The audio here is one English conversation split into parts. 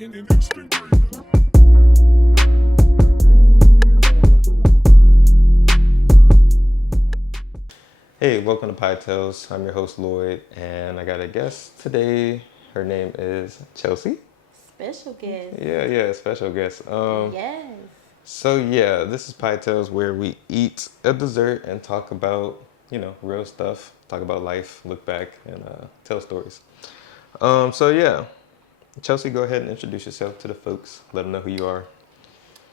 in an instant way. Hey, welcome to Pie Tales. I'm your host Lloyd, and I got a guest today. Her name is Chelcie. Special guest. Yeah, special guest. Yes. So yeah, this is Pie Tales where we eat a dessert and talk about, real stuff. Talk about life, look back, and tell stories. So yeah, Chelcie, go ahead and introduce yourself to the folks. Let them know who you are.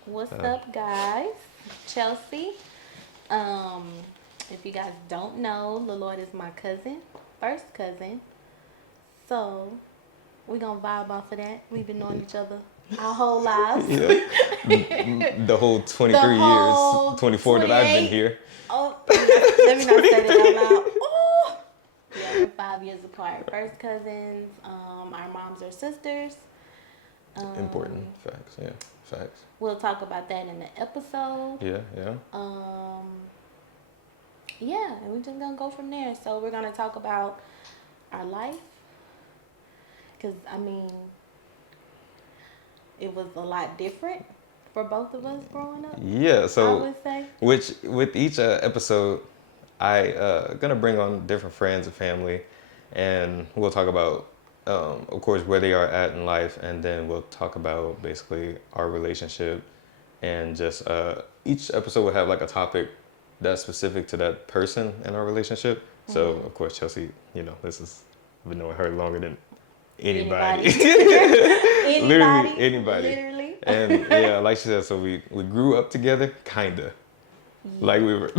What's up, guys? Chelcie. If you guys don't know, Lloyd is my cousin, first cousin. So we're gonna vibe off of that. We've been knowing each other our whole lives. Yeah. The whole 23 whole years, 24 that I've been 28. here. Oh, let me not say that out loud. Oh, yeah, we're 5 years apart. First cousins. Our moms are sisters. Important facts, yeah, facts. We'll talk about that in the episode. Yeah. Yeah, and we're just gonna go from there. So we're gonna talk about our life, because it was a lot different for both of us growing up. Yeah, so I would say. which with each episode, I gonna bring on different friends and family, and we'll talk about, of course, where they are at in life, and then we'll talk about basically our relationship, and just each episode will have like a topic that's specific to that person in our relationship. So of course, Chelcie, I've been knowing her longer than anybody. Literally anybody. Literally. And yeah, like she said, so we grew up together, kinda. Like we were.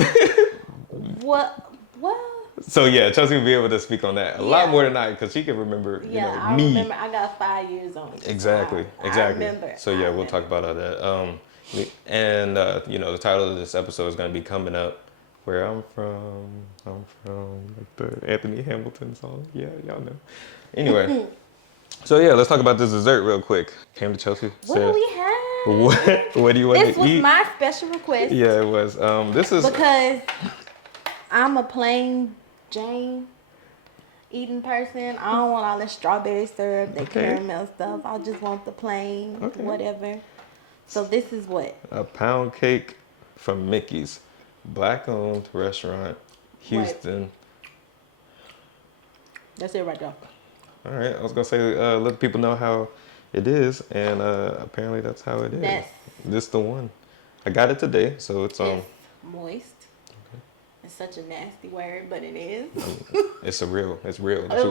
What? Well. So yeah, Chelcie will be able to speak on that a lot more than I, because she can remember, I me. remember. I got 5 years on it. Exactly. I remember. So yeah, we'll talk about all that. And the title of this episode is going to be coming up. Where I'm from like the Anthony Hamilton song. Yeah, y'all know. Anyway, so yeah, let's talk about this dessert real quick. Came to Chelcie. What do we have? What do you want to eat? This was my special request. Yeah, it was. This is because I'm a plain Jane eating person. I don't want all the strawberry syrup, the caramel stuff. I just want the plain, whatever. So this is what? A pound cake from Mickey's. Black-owned restaurant, Houston. Right. That's it right there. All right, I was gonna say let people know how it is, and apparently that's how it is. This the one. I got it today, so it's It's moist. Okay. It's such a nasty word, but it is. It's real. It's real. It's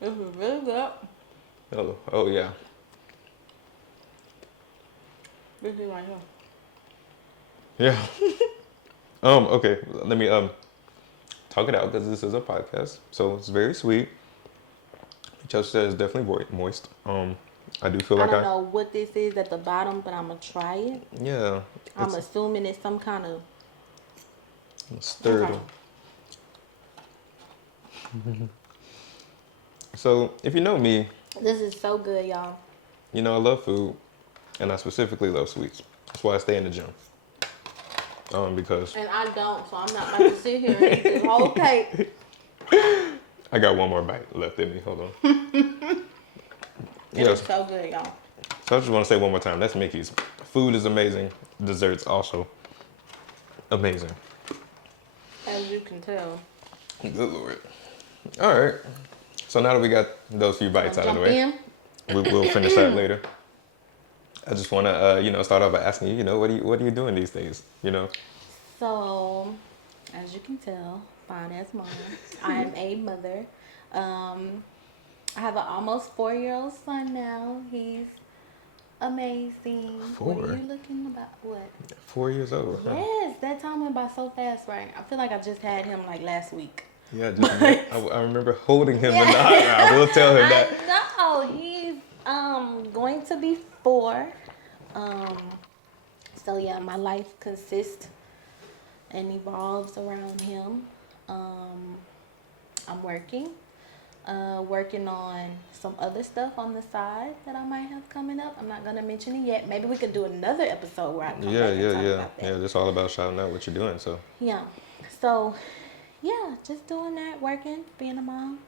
really good. Oh yeah. This is right here. Yeah. Okay. Let me talk it out, because this is a podcast, so it's very sweet. Chelcie said it's definitely moist. I do feel like I don't know what this is at the bottom, but I'm gonna try it. Yeah. I'm assuming it's some kind of stirred. So if you know me, this is so good, y'all. I love food, and I specifically love sweets. That's why I stay in the gym. Because and I don't, so I'm not about to sit here and eat this whole cake. I got one more bite left in me. Hold on. It's so good, y'all. So I just want to say one more time, that's Mickey's. Food is amazing. Desserts also amazing. As you can tell. Good Lord. All right. So now that we got those few bites out of the way, we'll finish that later. I just want to, start off by asking you, what are you doing these days, So, as you can tell, fine as mom, I am a mother. I have an almost 4-year-old son now. He's amazing. 4? What are you looking about? What? 4 years old. Huh? Yes, that time went by so fast, right? I feel like I just had him like last week. Yeah, I remember holding him in the eye. I will tell him that. No, he's going to be 4. So yeah, my life consists and evolves around him. I'm working on some other stuff on the side that I might have coming up. I'm not gonna mention it yet. Maybe we could do another episode where I come back and talk about that. Yeah, just all about shouting out what you're doing. So yeah, so yeah, just doing that, working, being a mom,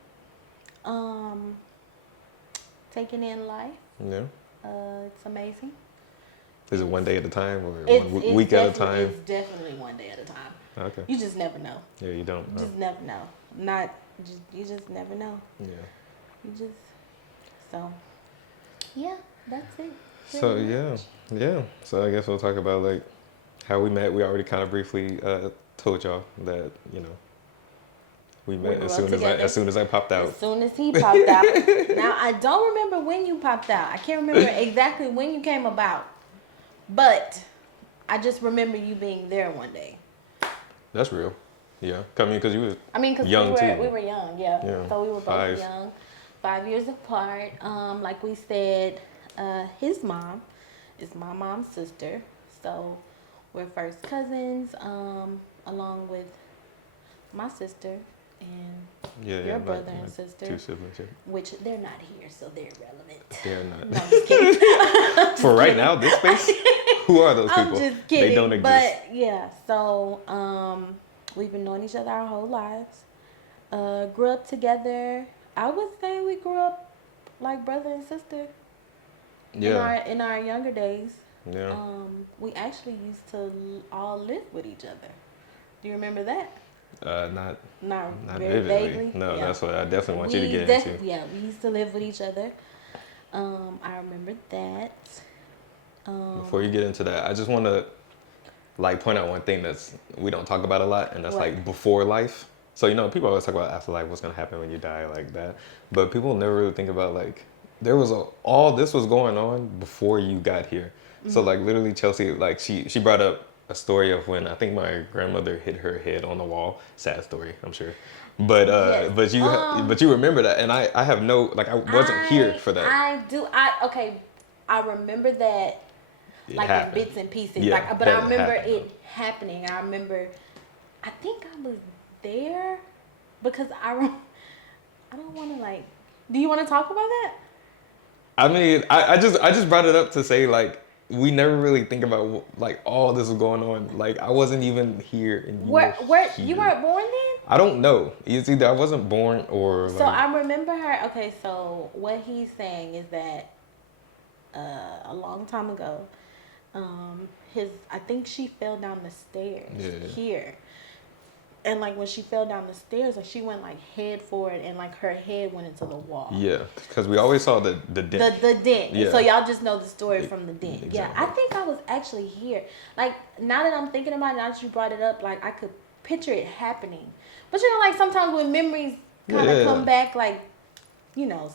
taking in life, Yeah. It's amazing. Is it one day at a time or It's, one it's week at a definitely time? it's definitely one day at a time. Okay. You just never know. Yeah, you don't. You just never know. Not you just never know. Yeah. You just so yeah, that's it. So Pretty yeah, much. yeah. So I guess we'll talk about like how we met. We already kind of briefly told y'all that we We met grew up together. as soon as I popped As out. soon as he popped out. Now I don't remember when you popped out. I can't remember exactly when you came about. But I just remember you being there one day. That's real. Yeah. I mean, because you was I mean, because young too. we were young, yeah. Yeah. So we were both 5. young, 5 years apart. Like we said, his mom is my mom's sister. So we're first cousins, along with my sister and Yeah, your yeah, brother my and sister, 2 siblings. Yeah. which they're not here, so they're irrelevant. They're not. No, I'm just kidding. For right now, this space, who are those I'm people? just kidding. They don't exist. But yeah, so we've been knowing each other our whole lives. Grew up together. I would say we grew up like brother and sister Yeah. in our younger days. Yeah. We actually used to all live with each other. Do you remember that? Not Not very vividly. vaguely. No, Yeah. that's what I definitely want you to get into. Yeah, we used to live with each other. I remember that. Before you get into that, I just want to like point out one thing that's we don't talk about a lot, and that's What? like before life. So people always talk about afterlife, what's gonna happen when you die, like that. But people never really think about like there was all this was going on before you got here. So like literally Chelcie, like she brought up a story of when I think my grandmother hit her head on the wall. Sad story, I'm sure. But Yes. but you remember that, and I have no like I wasn't here for that. I do. I remember that It like happened. in bits and pieces. Yeah, Like, but that I remember happened. it happening. I remember. I think I was there because I don't want to like. Do you want to talk about that? I mean, I just brought it up to say like we never really think about like all this was going on. Like I wasn't even here, and you Where were you here. weren't born then? I don't know. It's either I wasn't born or So like, I remember her. Okay, so what he's saying is that a long time ago, I think she fell down the stairs here, and like when she fell down the stairs, like she went like head forward, and like her head went into the wall. yeah, because we always saw the dent. The dent. Yeah. So y'all just know the story from the dent. Exactly. Yeah, I think I was actually here. Like now that I'm thinking about it, now that you brought it up, like I could picture it happening. But like sometimes when memories kind of come back, like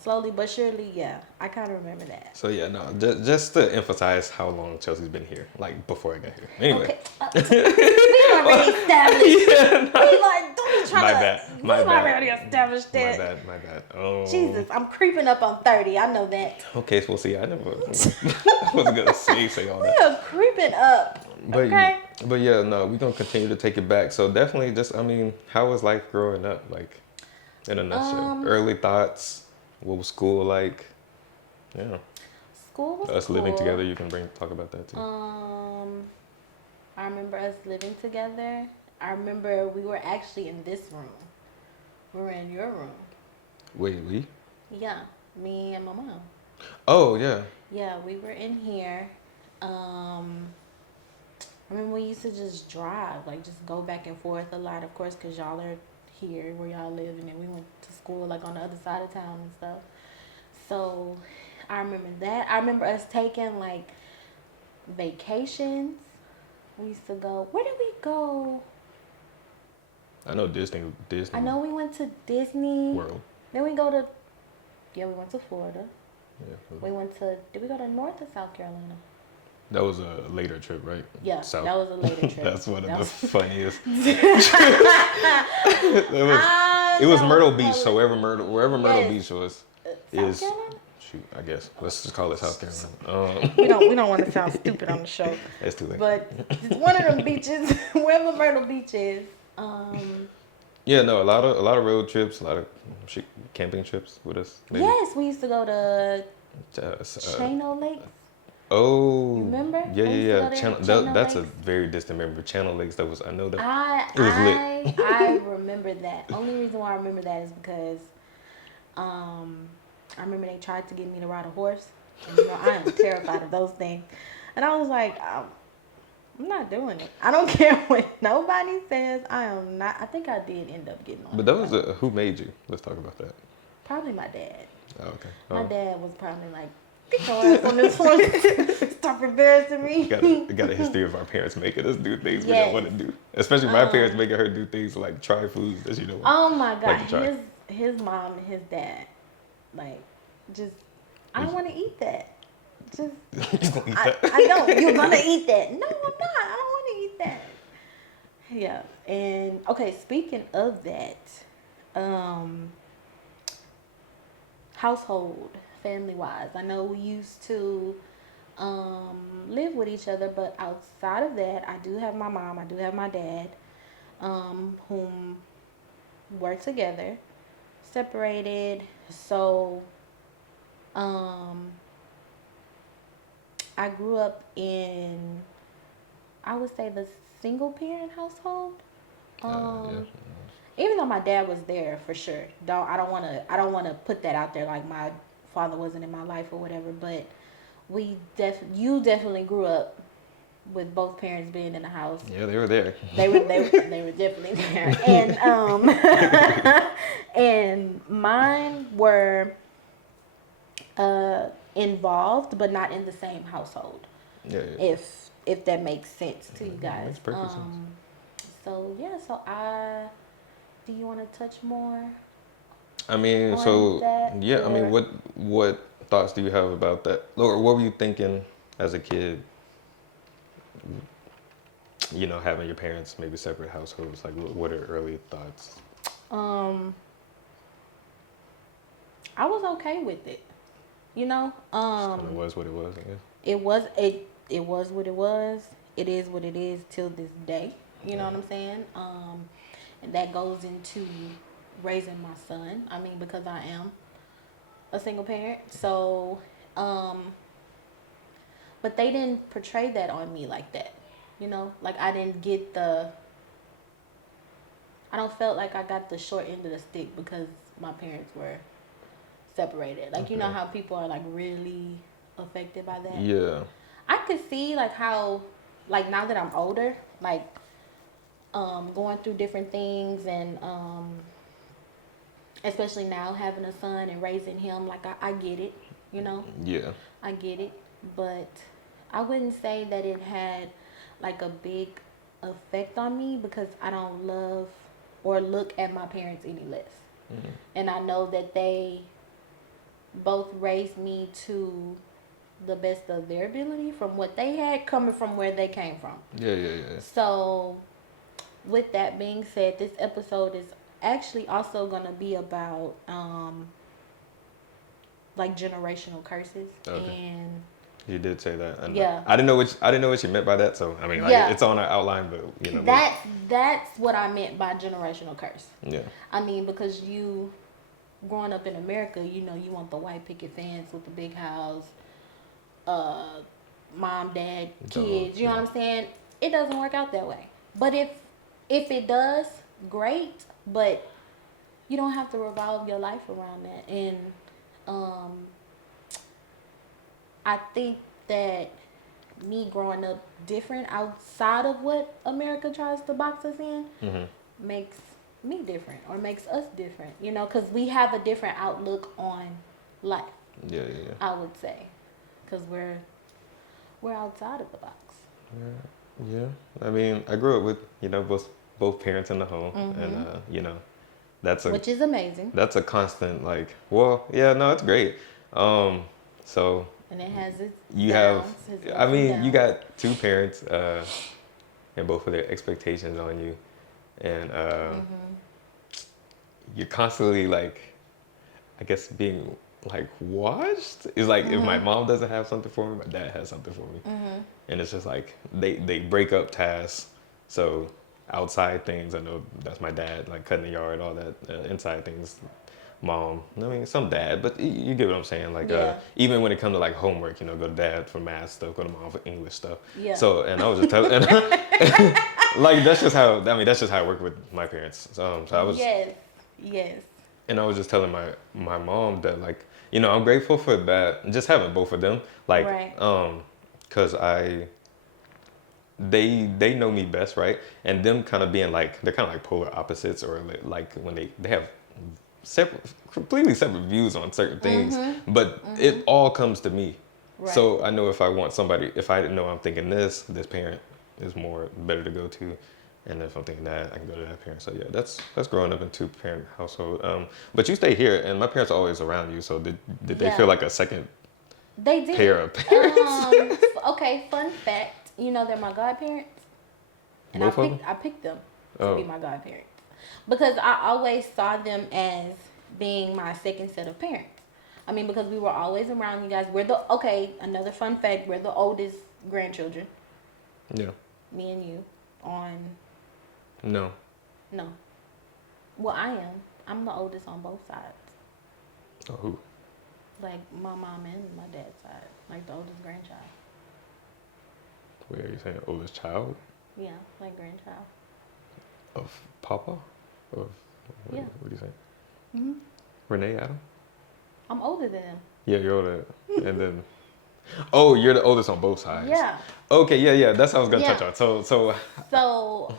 slowly but surely. Yeah, I kind of remember that. So yeah, no, just to emphasize how long Chelsea's been here, like before I got here. Anyway. Okay. We already established. We like don't be trying My to. bad. We already established that. My bad. Oh. Jesus, I'm creeping up on 30. I know that. Okay, so we'll see. I wasn't gonna say all that. We are creeping up. Okay. But yeah, no, we're gonna continue to take it back. So definitely, just how was life growing up, like in a nutshell? Early thoughts. What was school like? Yeah. School was Us cool. living together. You can talk about that too. I remember us living together. I remember we were actually in this room. We were in your room. Wait, we? Yeah, me and my mom. Oh yeah. Yeah, we were in here. I remember we used to just drive, like just go back and forth a lot, of course, because y'all are here where y'all live, and then we went to school like on the other side of town and stuff. So I remember that. I remember us taking like vacations. We used to go. Where did we go? I know Disney. I know we went to Disney World. Then we go to. Yeah, we went to Florida. Yeah. We went to. Did we go to North or South Carolina? That was a later trip, right? Yeah, South. that was a later trip. That's one of the funniest. It was Myrtle Beach, so wherever Myrtle Beach was, South Carolina? Shoot, I guess let's just call it South Carolina. We don't want to sound stupid on the show. It's too late. But it's one of them beaches, wherever Myrtle Beach is. Yeah, no, a lot of road trips, a lot of camping trips with us. Maybe. Yes, we used to go to Chano Lake. Oh, remember? Yeah. That's a very distant memory. Channel Lakes. That was it was lit. I remember that. Only reason why I remember that is because I remember they tried to get me to ride a horse. And, I am terrified of those things. And I was like, I'm not doing it. I don't care what nobody says. I am not. I think I did end up getting on But it. that was who made you? Let's talk about that. Probably my dad. Oh, okay. My dad was probably like, get your ass on this one. Stop embarrassing me. Got a history of our parents making us do things we don't Yes. want to do. Especially my parents making her do things like try foods that she don't want. Oh my God. Like to try. His mom and his dad, like, just, I don't want to eat that. Just, You gonna eat that? I don't. You're gonna eat that. No, I'm not. I don't want to eat that. Yeah. And okay, speaking of that, household, family wise, I know we used to live with each other, but outside of that, I do have my mom, I do have my dad, whom work together, separated. So I grew up in, I would say, the single parent household. Yeah. Even though my dad was there for sure. I don't want to put that out there like my father wasn't in my life or whatever, but you definitely grew up with both parents being in the house. Yeah, they were there. They were definitely there. And and mine were involved but not in the same household. Yeah. If that makes sense to you guys. Makes perfect sense. So yeah, do you want to touch more? I mean, On so that, yeah. I mean, or- what thoughts do you have about that, or what were you thinking as a kid? You know, having your parents maybe separate households. Like, what are early thoughts? I was okay with it. You know, Kind of was what it was, I guess. it was what it was. It is what it is till this day. You know what I'm saying? And that goes into raising my son. I mean, because I am a single parent, so but they didn't portray that on me like that. You know, like I don't felt like I got the short end of the stick because my parents were separated. Like, you know how people are like really affected by that? Yeah. I could see like how, like now that I'm older, like going through different things and especially now having a son and raising him, like I get it, you know? Yeah. I get it, but I wouldn't say that it had like a big effect on me because I don't love or look at my parents any less. Mm-hmm. And I know that they both raised me to the best of their ability from what they had coming from where they came from. Yeah. So with that being said, this episode is actually also going to be about like generational curses. Okay. And You did say that. And yeah. I didn't know what you meant by that. So I mean, like, Yeah. it's on our outline, but you know. That's what I meant by generational curse. Yeah. I mean, because you growing up in America, you know, you want the white picket fence with the big house, mom, dad, kids. You know what I'm saying? It doesn't work out that way. But if it does, great. But you don't have to revolve your life around that. And I think that me growing up different outside of what America tries to box us in makes me different or makes us different, you know, because we have a different outlook on life. Yeah. I would say, because we're outside of the box. Yeah. I mean, I grew up with, you know, both parents in the home, and you know, which is amazing. That's a constant, like, well, yeah, no, it's great. So. And it has its you downs, have, I mean, you got two parents, and both of their expectations on you, and you're constantly like, I guess being like watched. It's like if my mom doesn't have something for me, my dad has something for me, and it's just like they break up tasks. So outside things, I know that's my dad, like cutting the yard, all that. Inside things, mom. I mean, some dad, but you get what I'm saying. Like, even when it comes to like homework, you know, go to dad for math stuff, go to mom for English stuff. Yeah. So, and I was just telling, like that's just how I work with my parents. So I was. Yes. And I was just telling my mom that, like, I'm grateful for that. Just having both of them, like, Right. cause they know me best, right? And them kind of being like they're kind of like polar opposites, or like when they have separate, completely separate views on certain things, but it all comes to me. Right. So I know if I want somebody, if I know I'm thinking this parent is more better to go to, and if I'm thinking that, I can go to that parent. So yeah, that's growing up in two parent household. But you stay here, and my parents are always around you. So did they feel Yeah. like a second They pair did. of parents? Okay, fun fact. They're my godparents. And Both of them? I picked them to be Oh, my godparents. Because I always saw them as being my second set of parents. I mean, because we were always around you guys. Another fun fact, we're the oldest grandchildren. yeah. Me and you. On, No. no. Well, I am. I'm the oldest on both sides. Oh, who? Like my mom and my dad's side. Like the oldest grandchild. Wait, are you saying oldest child Yeah, like grandchild. of Papa? Of Yeah. what do you say? hmm Renee Adam? I'm older than them. Yeah, you're older. And then, oh, you're the oldest on both sides. Yeah. Okay, yeah. That's what I was gonna Yeah. touch on. So So,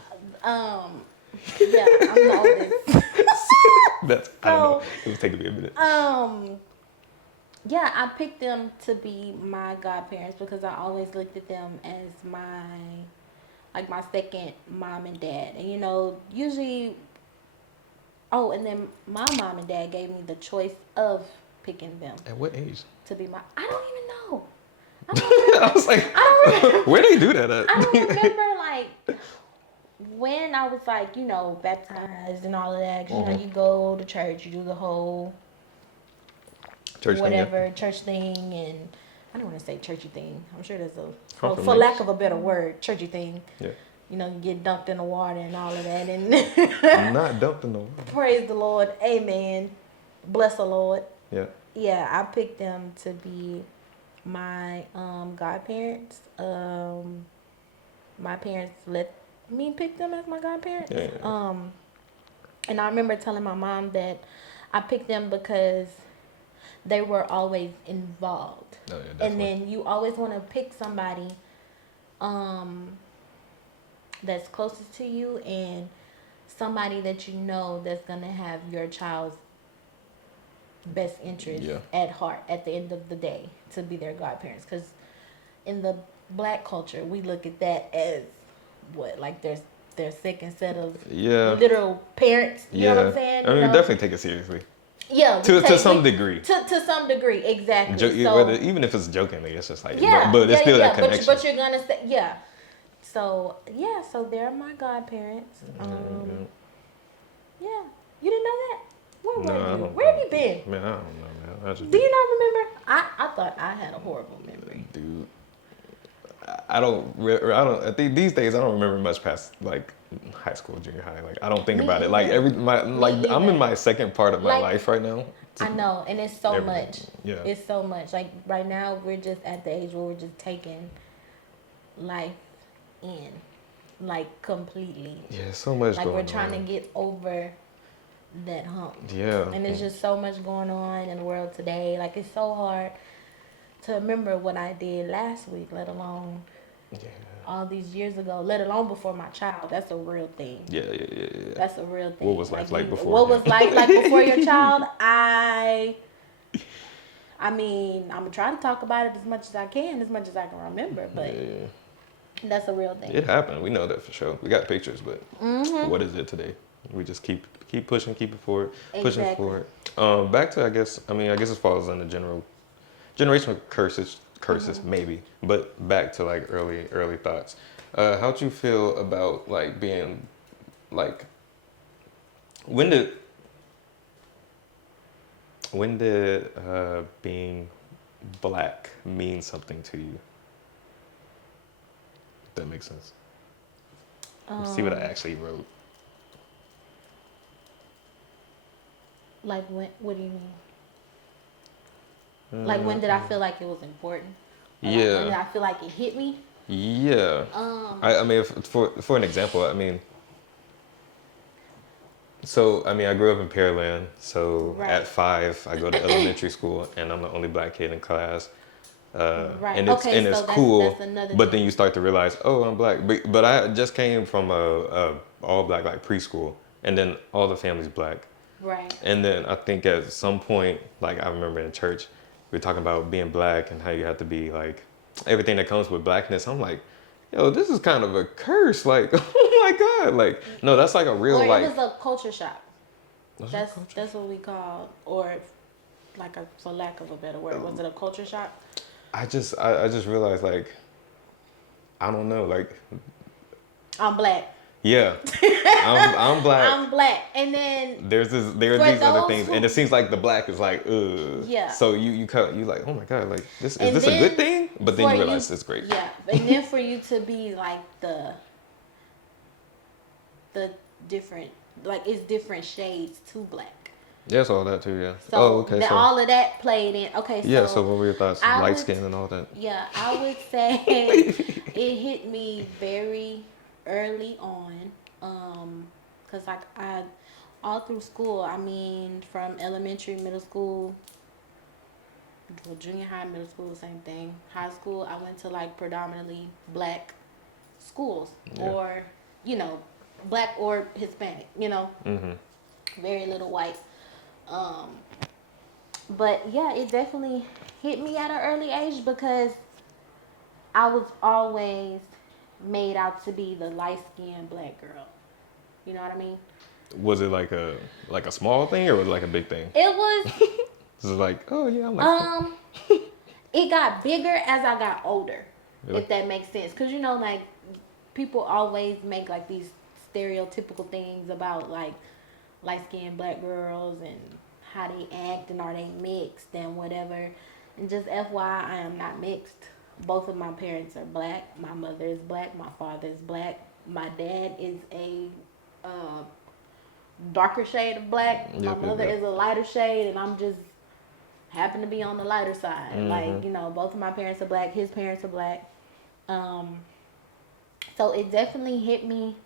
yeah, I'm the oldest. that's I don't know. So, It was taking me a minute. yeah, I picked them to be my godparents because I always looked at them as my second mom and dad. And usually, oh, and then my mom and dad gave me the choice of picking them At what age? to be I don't even know. I don't remember. I was like, I don't remember. where they do that at? I don't remember like when I was like, baptized and all of that. 'Cause, you go to church, you do the whole Church thing, yeah. whatever church thing, and I don't want to say churchy thing. I'm sure there's for Confirmation. lack of a better word, churchy thing. Yeah. You get dunked in the water and all of that, and Not dumped in the water. praise the Lord, amen, bless the Lord. Yeah. Yeah, I picked them to be my godparents. My parents let me pick them as my godparents. Yeah. And I remember telling my mom that I picked them because they were always involved. Oh, yeah, definitely. And then you always want to pick somebody that's closest to you, and somebody that that's going to have your child's best interest at heart at the end of the day, to be their godparents. Because in the Black culture, we look at that as what, like their second set of literal parents. You know what I'm saying? I mean, we definitely take it seriously. Yeah, to some degree. To some degree, exactly. Whether, even if it's jokingly, it's just like, yeah, but it's still that connection. But you're gonna say, yeah. So they're my godparents. Yeah, you didn't know that? Where were you? Where have you been? Man, I don't know, man. Do you not remember? I thought I had a horrible memory. Dude, I think these days I don't remember much past like high school, junior high. Like I don't think about it. Like I'm in my second part of my life right now. I know, and it's so much. Yeah. It's so much. Like right now, we're just at the age where we're just taking life in, like completely. Yeah, so much. Like going we're trying on. to get over that hump. Yeah. And there's just so much going on in the world today. Like it's so hard to remember what I did last week, let alone all these years ago, let alone before my child. That's a real thing. Yeah. That's a real thing. What was life like before? What was life like before your child? I mean, I'm gonna try to talk about it as much as I can, as much as I can remember, but that's a real thing. It happened. We know that for sure. We got pictures, but what is it today? We just keep pushing, keep it forward, pushing forward. Back to I guess it falls under generational curses maybe, but back to like early thoughts. How'd you feel about like being like when did being Black mean something to you? If that makes sense. See what I actually wrote. Like when? What do you mean? Like when did I feel like it was important? When did I feel like it hit me? Yeah. I mean, for an example, I mean, So, I mean, I grew up in Pearland. So, Right. at 5, I go to elementary school, and I'm the only black kid in class. Right. And Okay, it's so cool, that's another but then thing. you start to realize, oh, I'm black. But I just came from a all black like preschool, and then all the family's black. Right. And then I think at some point, like I remember in church, we were talking about being black and how you have to be like everything that comes with blackness. I'm like, yo, this is kind of a curse. Like, oh my God. Like, no, that's like a real Or it like. was a culture shock. What's that That's culture? that's what we call, or like a, for lack of a better word, was it a culture shock? I just realized like I don't know like I'm black. yeah I'm black. I'm black, and then There are for these other those things, and who, it seems like the black is like ugh. yeah, So you like, oh my God, like this is and this a good then thing? But then for you you, realize it's great. yeah, and then for you to be like the different, like it's different shades to black. Yes, all that too. Yeah. Oh, So okay. So all of that played in. Okay, yeah. So so what were your thoughts? I Light would, skin and all that. yeah, I would say it hit me very early on, cause like I all through school. I mean, from elementary, middle school, well, junior high, middle school, same thing. High school, I went to like predominantly black schools, Yeah. or you know, black or Hispanic. You know, Mm-hmm. very little white. Um, but yeah, it definitely hit me at an early age because I was always made out to be the light skinned black girl. You know what I mean? Was it like a small thing or was it like a big thing? It was This is like, oh yeah, I'm like, um it got bigger as I got older. really? If that makes sense. Cause you know, like people always make like these stereotypical things about like light skinned black girls and how they act and are they mixed and whatever. And just FYI, I am not mixed. Both of my parents are black. My mother is black. My father is black. My dad is a uh, darker shade of black. My Yep, yep, mother yep. is a lighter shade, and I'm just happen to be on the lighter side. Mm-hmm. Like, you know, both of my parents are black. His parents are black. Um, so it definitely hit me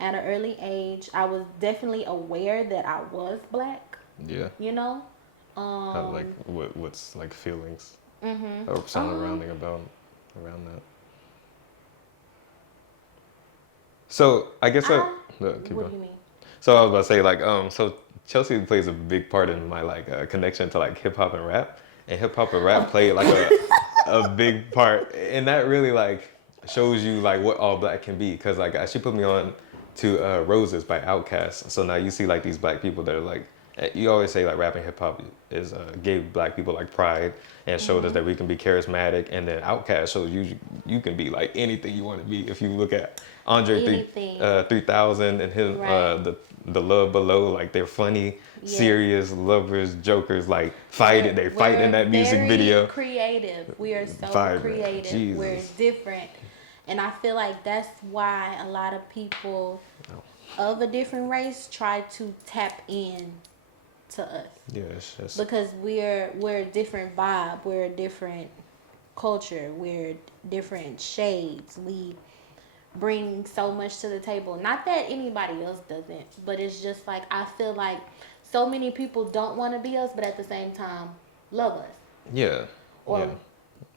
at an early age. I was definitely aware that I was black. Yeah. You know. How, like what's like feelings Mhm. or surrounding about around that. So I guess no, keep What going. do you mean? So I was about to say like so Chelsea plays a big part in my like connection to like hip hop and rap, and hip hop and rap played like a big part, and that really like shows you like what all black can be, because like she put me on to Roses by Outkast. So now you see like these black people that are like, you always say like rap and hip hop is gave black people like pride and showed us that we can be charismatic, and then Outkast shows you can be like anything you want to be. If you look at Andre Anything. 3000 and his Right. the Love Below, like they're funny, Yes. serious lovers, jokers, like fight it. They fight in that music very video. Creative. We are so Vibrant. creative. Jesus. We're different. And I feel like that's why a lot of people of a different race try to tap in to us. Yeah, it's just Because we're a different vibe, we're a different culture, we're different shades. We bring so much to the table. Not that anybody else doesn't, but it's just like I feel like so many people don't want to be us, but at the same time love us. yeah, Or yeah.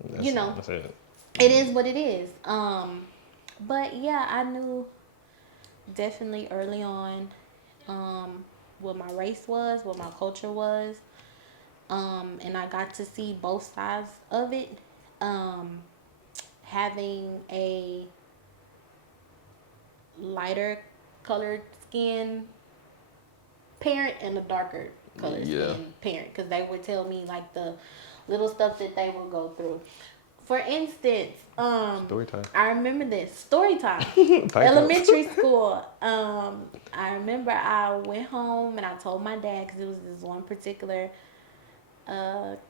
That's, you know, that's it. it is what it is. But yeah, I knew definitely early on what my race was, what my culture was. And I got to see both sides of it. Having a lighter colored skin parent and a darker colored Yeah. skin parent, because they would tell me like the little stuff that they would go through. For instance, Story time. I remember this story time. Tight Elementary school. I remember I went home and I told my dad, because it was this one particular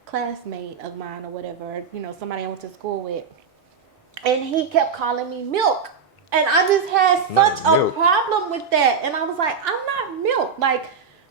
classmate of mine or whatever, you know, somebody I went to school with, and he kept calling me Milk, and I just had Not such a Milk. problem with that, and I was like, I'm not Milk. Like,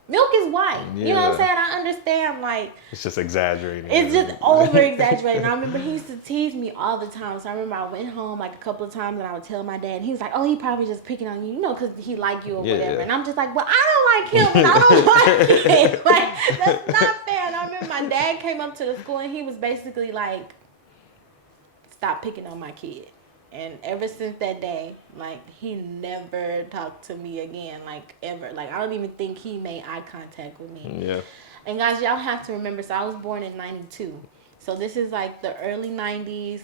Milk is white. You know what I'm Yeah. saying? I understand, like, It's just exaggerating. it's just over exaggerating. I remember he used to tease me all the time. So I remember I went home like a couple of times and I would tell my dad. And he was like, "Oh, he probably just picking on you, you know, because he like you or Yeah, whatever." yeah. And I'm just like, "Well, I don't like him and I don't like him. Like, that's not fair." And I remember my dad came up to the school and he was basically like, "Stop picking on my kid." And ever since that day, like, he never talked to me again, like, ever. Like, I don't even think he made eye contact with me. Yeah. And guys, y'all have to remember, so I was born in 92. So this is like the early 90s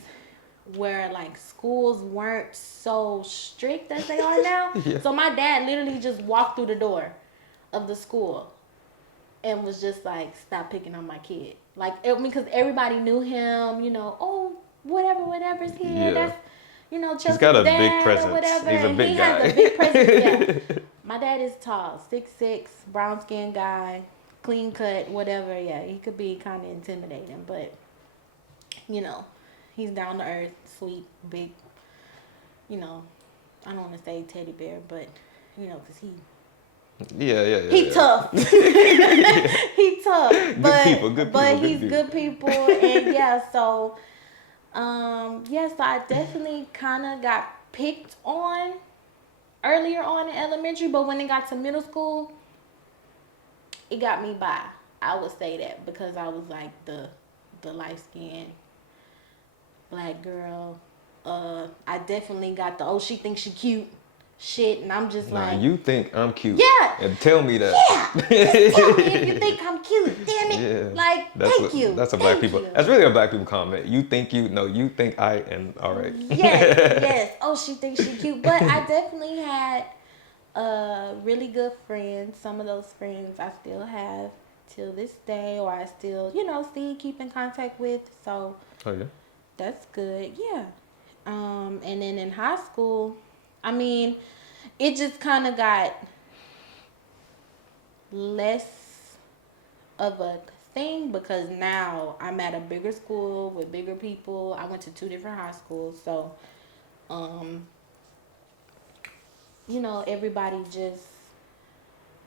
where like schools weren't so strict as they are now. Yeah. So my dad literally just walked through the door of the school and was just like, "Stop picking on my kid." Like, because everybody knew him, you know, "Oh, whatever's here. Yeah. That's, you know, He's Chelsea's got a dad big presence. or whatever." He's a And big he guy. has a big presence, yeah. My dad is tall, 6'6", brown skinned guy, clean cut, whatever. Yeah, he could be kind of intimidating, but, you know, he's down to earth, sweet, big, you know, I don't want to say teddy bear, but, you know, because he tough. He tough. But, good people, but good he's dude. good people. And yeah, so, so I definitely kind of got picked on earlier on in elementary, but when it got to middle school, it got me by. I would say that because I was like the light skinned black girl. I definitely got the, "Oh, she thinks she cute" shit, and I'm just Nah, like, you think I'm cute. Yeah. And tell me that. "Yeah, just tell me if you think I'm cute, damn it." Yeah. Like, thank you. That's a black Thank people. you. That's really a black people comment. You think you, no, you think I, and all right. Yes. "Oh, she thinks she cute." But I definitely had really good friends. Some of those friends I still have till this day, or I still, you know, keep in contact with. So Oh yeah. that's good. Yeah. And then in high school, I mean, it just kind of got less of a thing because now I'm at a bigger school with bigger people. I went to 2 different high schools, so you know, everybody just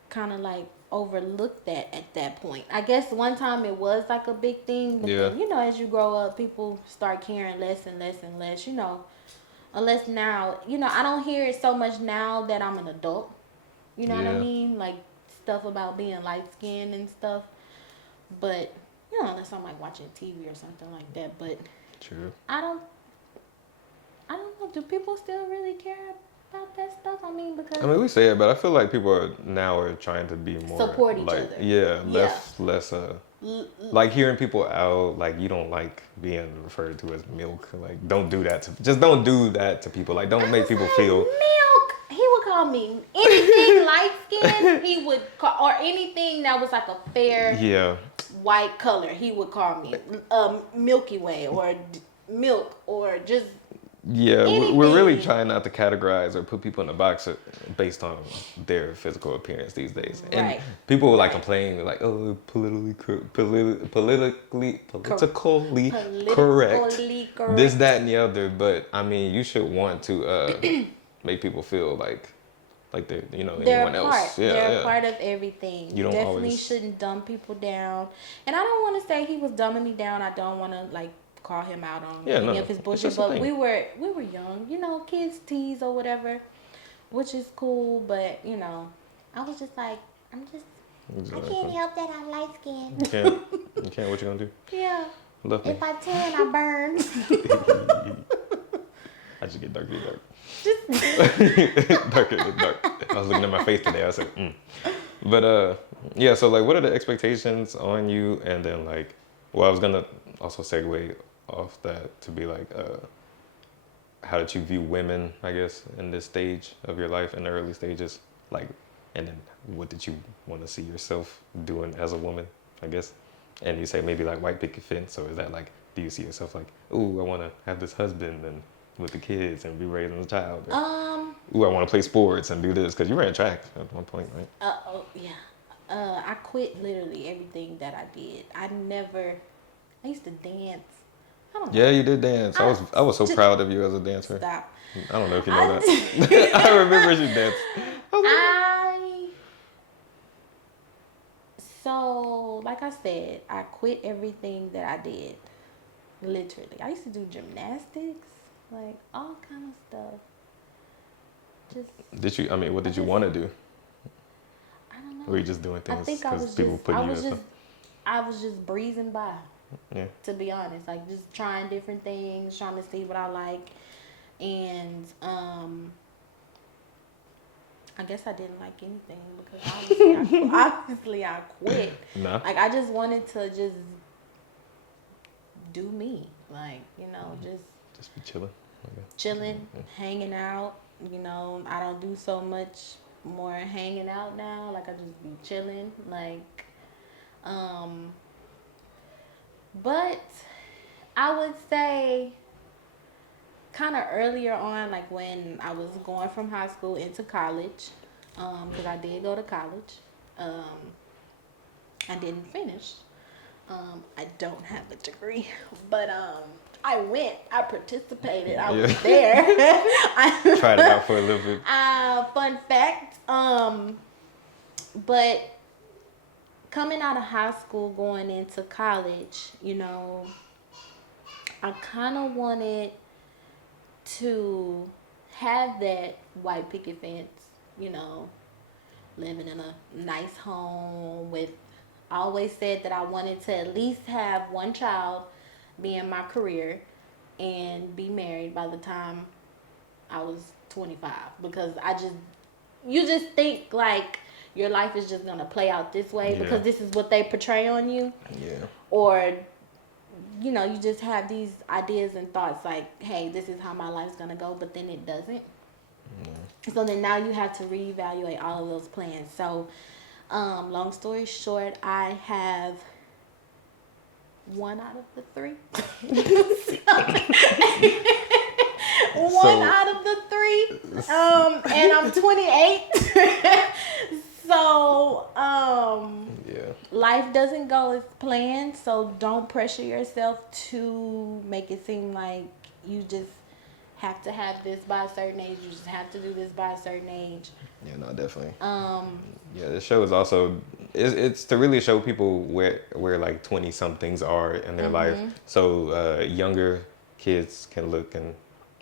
kind of like overlooked that at that point. I guess one time it was like a big thing, but Yeah. then, you know, as you grow up, people start caring less and less and less, you know. Unless now, you know, I don't hear it so much now that I'm an adult. You know what I Yeah. mean? Like stuff about being light skinned and stuff. But, you know, unless I'm like watching TV or something like that. But True. I don't know. Do people still really care about that stuff? I mean, because I mean, we say it, but I feel like people are trying to be more Support each like, other. yeah, Yeah. less like hearing people out, like you don't like being referred to as milk. Like, don't do that don't do that to people. Like, don't make people feel. milk. He would call me anything light skinned. He would call, or anything that was like a fair Yeah. white color. He would call me Milky Way or milk or just Yeah, we're really anything. trying not to categorize or put people in a box based on their physical appearance these days. And Right. people will like Right. complain like, "Oh, politically correct, Politically correct. this, that, and the other." But I mean, you should want to make people feel like they're They're anyone a part. else. Yeah, They're yeah. a part of everything. You You don't definitely always- shouldn't dumb people down. And I don't want to say he was dumbing me down. I don't want to like call him out on Yeah, any no, of his it's bullshit. just a But thing. we were young, you know, kids tease or whatever, which is cool. But you know, I was just like, I Exactly. can't help that I'm light skinned. You can't. What you gonna do? Yeah. Love me. If I tan, I burn. I just get dark, get dark. Just Darker than dark. I was looking at my face today. I said, But yeah. So like, what are the expectations on you? And then like, well, I was gonna also segue off that to be like, how did you view women? I guess in this stage of your life, in the early stages, like, and then what did you want to see yourself doing as a woman? I guess. And you say maybe like white picket fence. So is that like, do you see yourself like, ooh, I want to have this husband and with the kids and be raising a child? Or, ooh, I want to play sports and do this, because you ran track at one point, right? yeah. I quit literally everything that I did. I used to dance. I don't know. Yeah, you did dance. I was so Just- proud of you as a dancer. Stop. I don't know if you know that. I remember you danced. I So, like I said, I quit everything that I did. Literally. I used to do gymnastics, like all kind of stuff. Just, Did you? I mean, what I did you just, want to do? I don't Or were you know. just doing I things think because people put you in something? I was just breezing by, Yeah. to be honest. Like just trying different things, trying to see what I like, and I guess I didn't like anything because obviously I quit. Nah. Like I just wanted to just do me, like Just be chilling. Okay. chilling, hanging out. I don't do so much more hanging out now. Like I just be chilling, like um. But I would say kind of earlier on, like when I was going from high school into college, because I did go to college. Um, I didn't finish. I don't have a degree, but I went. I participated. I was Yeah. there. Tried it out for a little bit. Fun fact. But coming out of high school, going into college, I kind of wanted to have that white picket fence, you know, living in a nice home with. I always said that I wanted to at least have one child, be in my career, and be married by the time I was 25. Because you just think like your life is just gonna play out this way Yeah. because this is what they portray on you, Yeah. or you just have these ideas and thoughts like, hey, this is how my life's gonna go, but then it doesn't. So then now you have to reevaluate all of those plans. So, long story short, I have one out of the three. One So- out of the three. And I'm 28. So, Yeah. life doesn't go as planned, so don't pressure yourself to make it seem like you just have to have this by a certain age. You just have to do this by a certain age. Yeah. No, definitely. Um, Yeah, the show is also it's to really show people where like 20 somethings are in their life, so younger kids can look and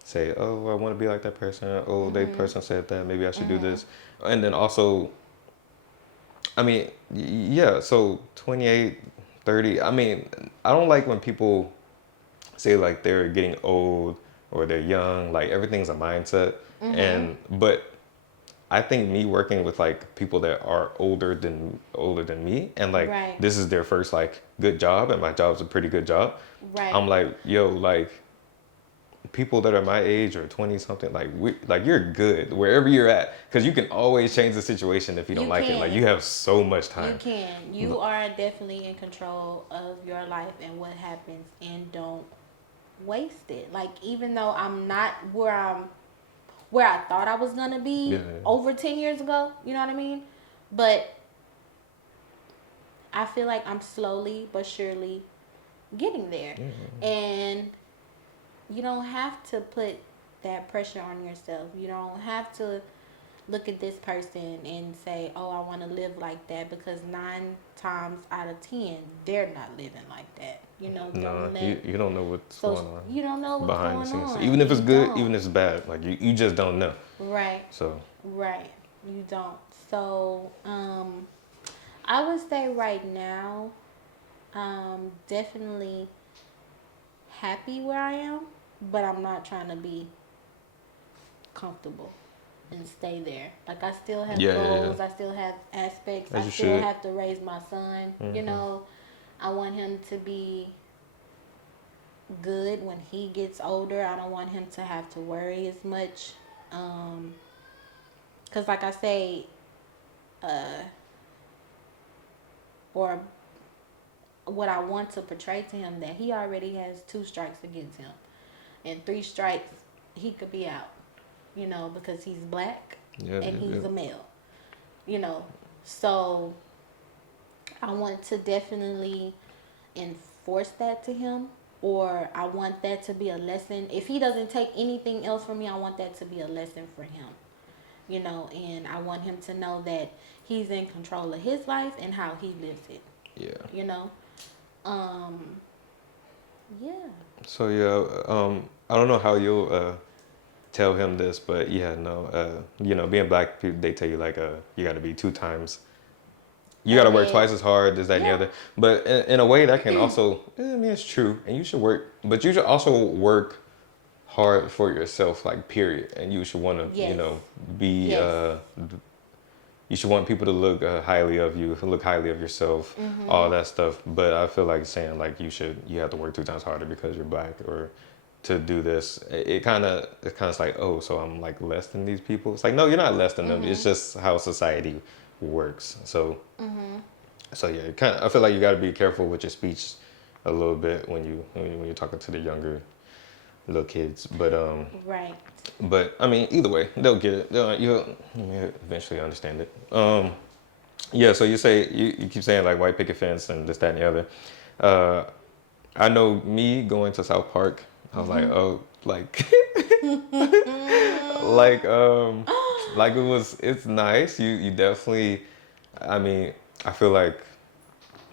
say, oh, I want to be like that person. Oh, they person said that, maybe I should do this. And then also, I mean, yeah, so 28, 30. I mean, I don't like when people say like they're getting old or they're young. Like everything's a mindset. And but I think me working with like people that are older than me, and like Right. this is their first like good job, and my job's a pretty good job. Right. I'm like, yo, like people that are my age or 20 something, like you're good wherever you're at, because you can always change the situation if you don't You like it. Like can. you have so much You time. can. You are definitely in control of your life and what happens, and don't waste it. Like even though I'm not where I thought I was gonna be Yeah. over 10 years ago, you know what I mean? But I feel like I'm slowly but surely getting there. And you don't have to put that pressure on yourself. You don't have to look at this person and say, oh, I want to live like that, because 9 times out of 10 they're not living like that. No, Don't you don't know what's going on you don't know what's behind the going scenes. on. Even if it's You good, don't. even if it's bad, like you just don't know. Right. So Right. You don't. So, I would say right now, definitely happy where I am, but I'm not trying to be comfortable and stay there. Like I still have Yeah, goals, yeah. I still have aspects, As I you still should. have to raise my son. I want him to be good when he gets older. I don't want him to have to worry as much. Cause like I say, or what I want to portray to him, that he already has 2 strikes against him, and 3 strikes he could be out. Because he's black yeah, and yeah, he's yeah. a male. So I want to definitely enforce that to him, or I want that to be a lesson. If he doesn't take anything else from me, I want that to be a lesson for him. and I want him to know that he's in control of his life and how he lives it, Yeah. you know. Um, yeah. So yeah, I don't know how you'll tell him this, but yeah, no, being black, people they tell you like, you got to be two times, you got to work Ahead. twice as hard, this, that, and the Yeah. other. But in a way, that can also, I mean, it's true, and you should work, but you should also work hard for yourself, like period, and you should want to, Yes. be, Yes. you should want people to look highly of you, look highly of yourself, all Mhm. that stuff. But I feel like saying like you have to work two times harder because you're black or to do this. It's like, oh, so I'm like less than these people. It's like, no, you're not less than them. It's Mhm. just how society works. So Mhm. yeah, I feel like you got to be careful with your speech a little bit when you're talking to the younger little kids. Right. But I mean, either way, they'll get it. You'll eventually understand it. Yeah. So you keep saying like white picket fence and this, that, and the other. Uh, I know me going to South Park. I was like, Mhm. oh, like, like, it's nice. You definitely. I mean, I feel like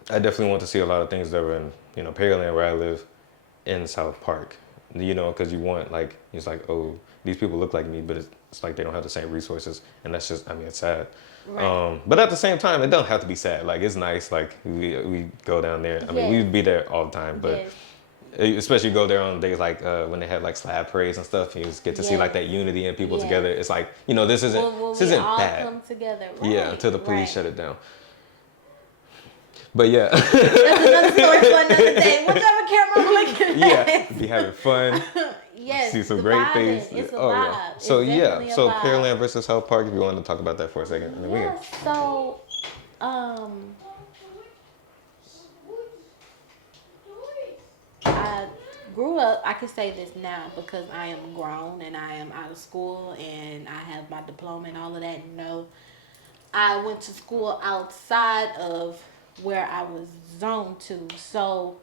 I definitely want to see a lot of things that were in Pearland where I live in South Park. Because you want like it's like, oh, these people look like me, but it's like they don't have the same resources, and that's just, I mean, it's sad. Right. But at the same time, it don't have to be sad. Like, it's nice. Like, we go down there. I mean, Yes. we'd be there all the time, but Yes. especially go there on days like when they have like slab parades and stuff. You just get to see like Yes. that unity and people Yes. together. It's like, this isn't Will this we isn't all bad. come together? Yeah, Right. until the police Right. shut it down. But yeah, That's another story for another day. Whichever camera I'm looking at. yeah, be having fun. Yes. See some The great vibing. things. It's a Oh yeah. vibe. So It's yeah. definitely a So vibe. Pearland versus South Park. If you want to talk about that for a second, and then we can. Yeah. So, um, I grew up. I can say this now because I am grown and I am out of school and I have my diploma and all of that. No, I went to school outside of where I was zoned to. So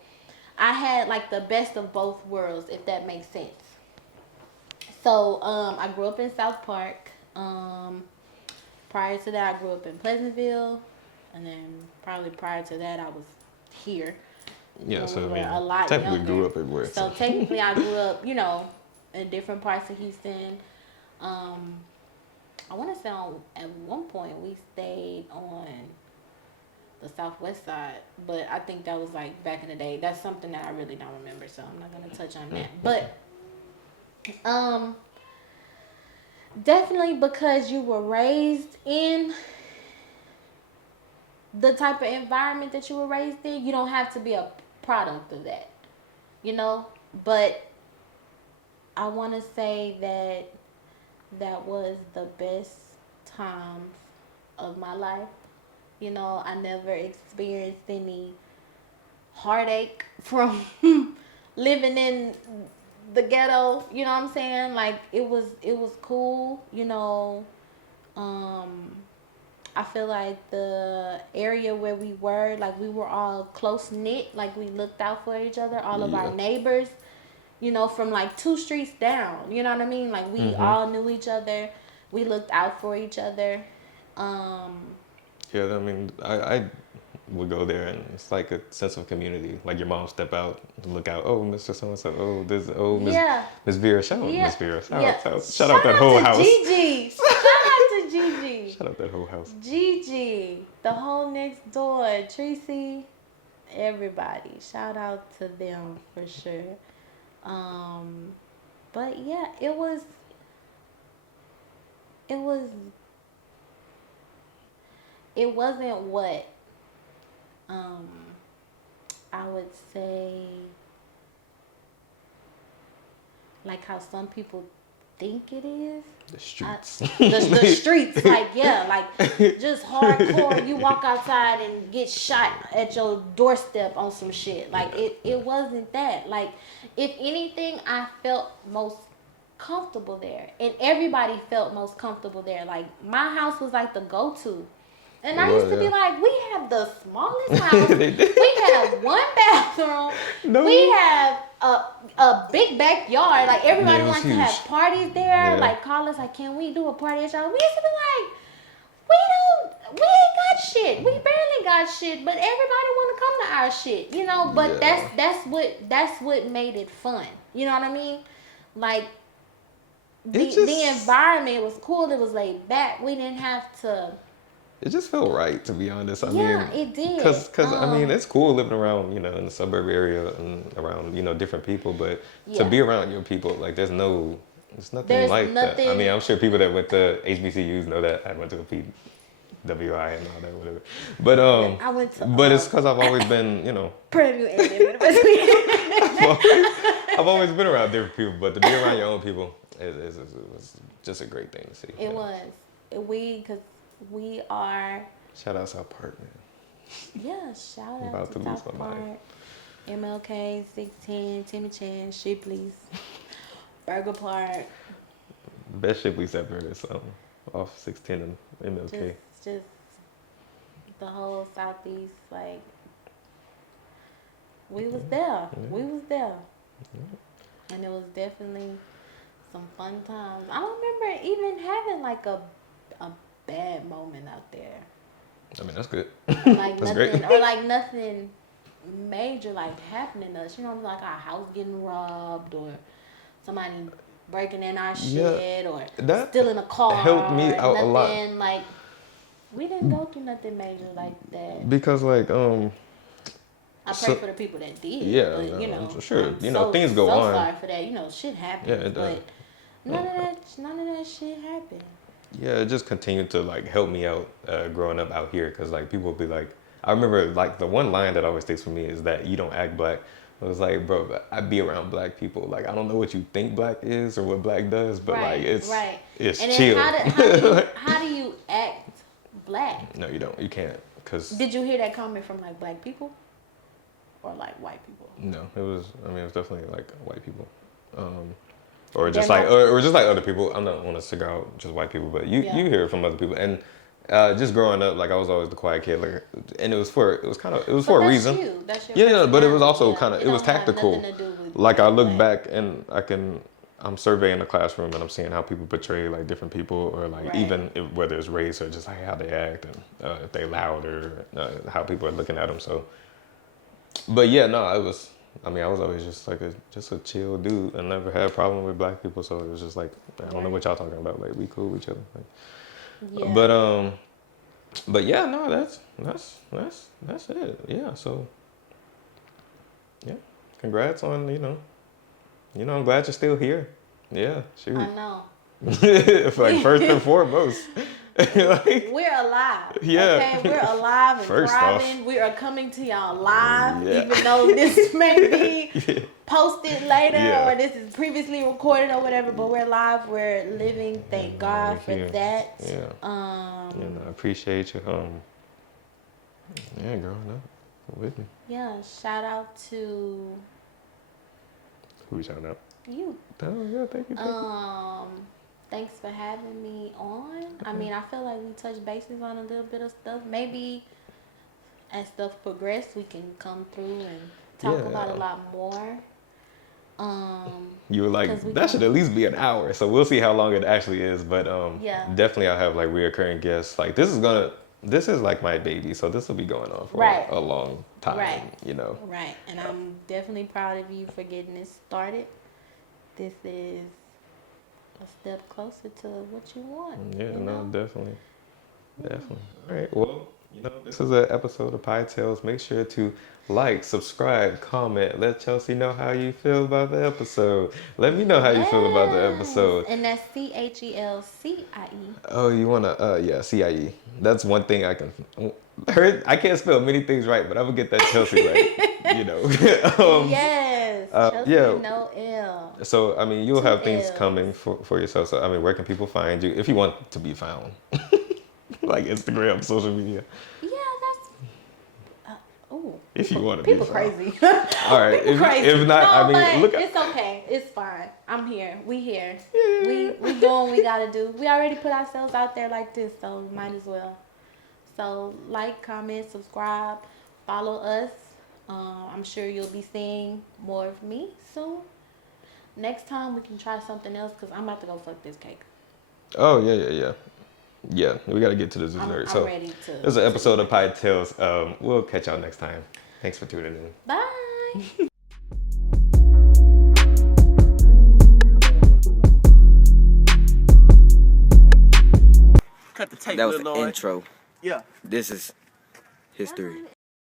I had like the best of both worlds, if that makes sense. So I grew up in South Park. Prior to that, I grew up in Pleasantville, and then probably prior to that, I was here Yeah. when So we I were mean, a lot technically younger. grew up everywhere. So So. technically, I grew up, in different parts of Houston. Um, I want to say at one point we stayed on the southwest side, but I think that was like back in the day. That's something that I really don't remember, so I'm not gonna touch on that. But um, definitely because you were raised in the type of environment that you were raised in, you don't have to be a product of that, you know. But I want to say that that was the best times of my life. I never experienced any heartache from living in the ghetto. You know what I'm saying? Like it was cool. Um, I feel like the area where we were, like we were all close knit. Like we looked out for each other. All of our Yeah. neighbors, from like 2 streets down. You know what I mean? Like we Mhm. all knew each other. We looked out for each other. Um, Yeah. I mean, I would go there, and it's like a sense of community. Like your mom step out, look out. Oh, Mr. So and so. Oh, this. Oh, yeah. Miss Vera. Shout out Yeah. Miss Vera. Yeah. Shout out that whole to house. Gigi. Shout out to Gigi. Shout out that whole house. Gigi. The whole next door. Tracy. Everybody. Shout out to them for sure. Um, but yeah, it was it wasn't what um I would say, like how some people think it is. The streets. The streets, like, yeah, like just hardcore. You walk outside and get shot at your doorstep on some shit. Like it wasn't that. Like, if anything, I felt most comfortable there, and everybody felt most comfortable there. Like my house was like the go-to. And I used to be like, we have the smallest house. We have one bathroom. No. We have a big backyard. Like everybody Yeah, it was wants to huge. have parties there. Yeah. Like call us like, can we do a party at y'all? We used to be like, we ain't got shit. We barely got shit, but everybody want to come to our shit, you know. But Yeah. that's what made it fun. You know what I mean? Like It the just environment was cool. It was laid back. We didn't have to. it just felt right, to be honest. I mean, Yeah, it did. cause I mean it's cool living around, you know, in the suburb area and around, you know, different people, but to Yeah. be around your people, like there's nothing There's like that. I mean, nothing. I'm sure people that went to HBCUs know that. I went to a PWI and all that, whatever. I went to But it's because I've always been, you know, Prairie View A&M University. I've always been around different people. But to be around your own people it was just a great thing to see. It was. Because we are. Shout out South Park, man. Yeah, shout I'm out about to to lose Top my Park, mind. MLK, 610, Timmy Chan, Shipley's, Burger Park. The best Shipley's ever is off 610 and MLK. Just the whole Southeast, like, we was there. Yeah. We was there. And it was definitely some fun times. I don't remember even having like a bad moment out there. I mean, that's good. Like That's nothing, great. or like nothing major like happening to us. You know, like our house getting robbed or somebody breaking in our shit or that stealing a car. helped me or out a lot. nothing, like, we didn't go through nothing major like that. Because like I pray for the people that did. yeah, but, no, you know, I'm sure. I'm You know, things go so on. sorry for that. You know, shit happens. Yeah, it does. But none of that shit happened. Yeah, it just continued to like help me out growing up out here because like people would be like, I remember like the one line that always sticks with me is that you don't act black. It was like, bro, I be around black people. Like I don't know what you think black is or what black does, but like it's and chill. Then how do you act black? No, you don't. You can't. Cause Did you hear that comment from like black people or like white people? no, it was. I mean, it was definitely like white people. Or just They're like, not- or just like other people. I'm not want to figure out just white people, but you hear it from other people. And just growing up, like I was always the quiet kid, like, and it was for a reason. You. That's your Yeah, but it was also personality. kind of It it was don't have tactical. nothing to do with Like I look black. back and I'm surveying the classroom and I'm seeing how people portray like different people or like Right. even if, whether it's race or just like how they act and if they loud or how people are looking at them. So, but yeah, no, I was always just like a chill dude. I never had a problem with black people, so it was just like I don't know what y'all talking about. Like we cool with each other. Like, Yeah. but yeah, no, that's it. Yeah, so yeah, congrats on I'm glad you're still here. Yeah, shoot. I know. Like first and foremost. Like, We're alive. Yeah. Okay, we're alive and First thriving. We are coming to y'all live, Yeah. even though this may be posted later Yeah. or this is previously recorded or whatever. But we're live. We're living. Thank God we're for here. that. Yeah. I appreciate you. Growing up with me. Yeah. Shout out to Who we shouting out? you. Oh yeah, thank you. Thanks for having me on. I mean, I feel like we touched bases on a little bit of stuff. Maybe as stuff progresses, we can come through and talk about a lot more. You were like, 'cause we that should at least be an hour. So we'll see how long it actually is. But Yeah. definitely I'll have like reoccurring guests. Like this is like my baby, so this will be going on for Right. a long time. Right. You know. Right. And I'm definitely proud of you for getting this started. This is a step closer to what you want. Yeah, you no, know? definitely. Definitely. All right. Well, this is an episode of Pie Tales. Make sure to like, subscribe, comment. Let Chelcie know how you feel about the episode. Let me know how you feel about the episode. And that's CHELCIE. Oh, you wanna? Yeah, CIE. That's one thing I can. I can't spell many things right, but I'm gonna get that Chelcie right. Yes. Chelsea, yeah. no L. So I mean, you'll have things L's. coming for yourself. So I mean, where can people find you if you want to be found? Like Instagram, social media. Yeah, that's. If you want to be People found. crazy. All right. People crazy. If not, no, I mean, but look. it's okay. It's fine. I'm here. We here. We doing what we gotta do. We already put ourselves out there like this, so might as well. So like, comment, subscribe, follow us I'm sure you'll be seeing more of me soon. Next time we can try something else because I'm about to go fuck this cake. Oh yeah. Yeah, we gotta get to the dessert. I'm So ready to. this is an episode eat of Pie Tales. We'll catch y'all next time. Thanks for tuning in. Bye. Cut the tape, That was little the Lloyd. intro. Yeah. This is history.